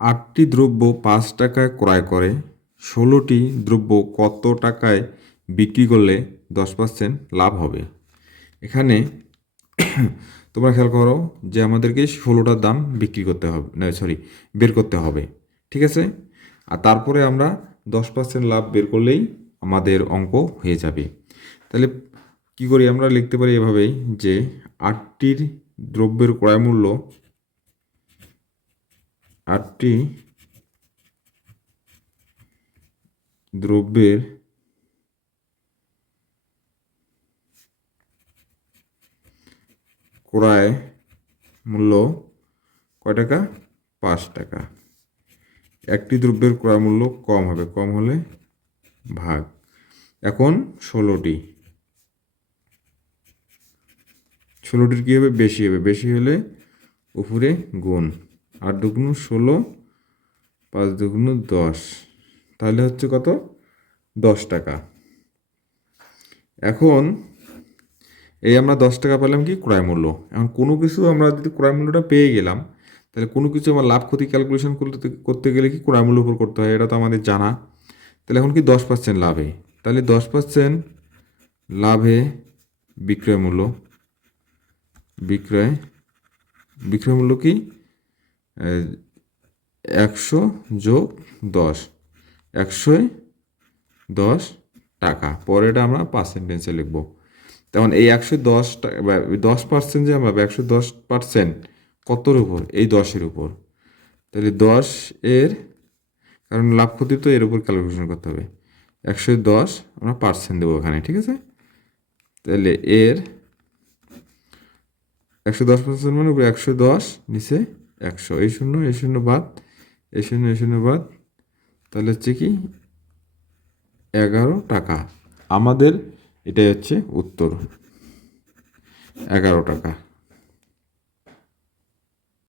আটটি দ্রব্য পাঁচ টাকায় ক্রয় করে, ষোলোটি দ্রব্য কত টাকায় বিক্রি করলে দশ পার্সেন্ট লাভ হবে? এখানে তোমরা খেয়াল করো যে আমাদেরকে ষোলোটার দাম বিক্রি করতে হবে সরি বের করতে হবে, ঠিক আছে? আর তারপরে আমরা দশ পার্সেন্ট লাভ বের করলেই আমাদের অঙ্ক হয়ে যাবে। তাহলে কি করি আমরা লিখতে পারি এভাবেই যে আটটির দ্রব্যের ক্রয় মূল্য আটটি দ্রব্যের ক্রয় মূল্য কয় টাকা? পাঁচ টাকা। একটি দ্রব্যের ক্রয় মূল্য কম হবে, কম হলে ভাগ। এখন ষোলোটি। ষোলোটির কী হবে? বেশি হবে। বেশি হলে উপরে গুণ। আট দুগুণ ষোলো, পাঁচ দুগুণ দশ। তাহলে হচ্ছে কত? দশ টাকা। এখন এই আমরা দশ টাকা পেলাম কি? ক্রয় মূল্য। এখন কোনো কিছু আমরা যদি ক্রয় মূল্যটা পেয়ে গেলাম, তাহলে কোনো কিছু আমার লাভ ক্ষতি ক্যালকুলেশন করতে করতে গেলে কি ক্রয় মূল্য উপর করতে হয়? এটা তো আমাদের জানা। তাহলে এখন কি দশ পার্সেন্ট লাভে? তাহলে দশ পার্সেন্ট লাভে বিক্রয় মূল্য। বিক্রয় বিক্রয় মূল্য কি? একশো যোগ দশ। একশোয় দশ টাকা। পরেটা আমরা পার্সেন্টেজে লিখব। তেমন এই একশো দশ দশ পার্সেন্ট যে আমরা একশো দশ পার্সেন্ট কতর উপর? এই দশের উপর। তাহলে দশ এর, কারণ লাভ ক্ষতি তো এর উপর ক্যালকুলেশন করতে হবে। একশো দশ আমরা পার্সেন্ট দেবো ওখানে, ঠিক আছে? তাহলে এর একশো দশ পার্সেন্ট মানে উপরে একশো দশ নিচে একশো। এই শূন্য এই শূন্য বাদ, এই শূন্য এই শূন্য বাদ। তাহলে হচ্ছে কি? এগারো টাকা। আমাদের এটাই হচ্ছে উত্তর। এগারো টাকা।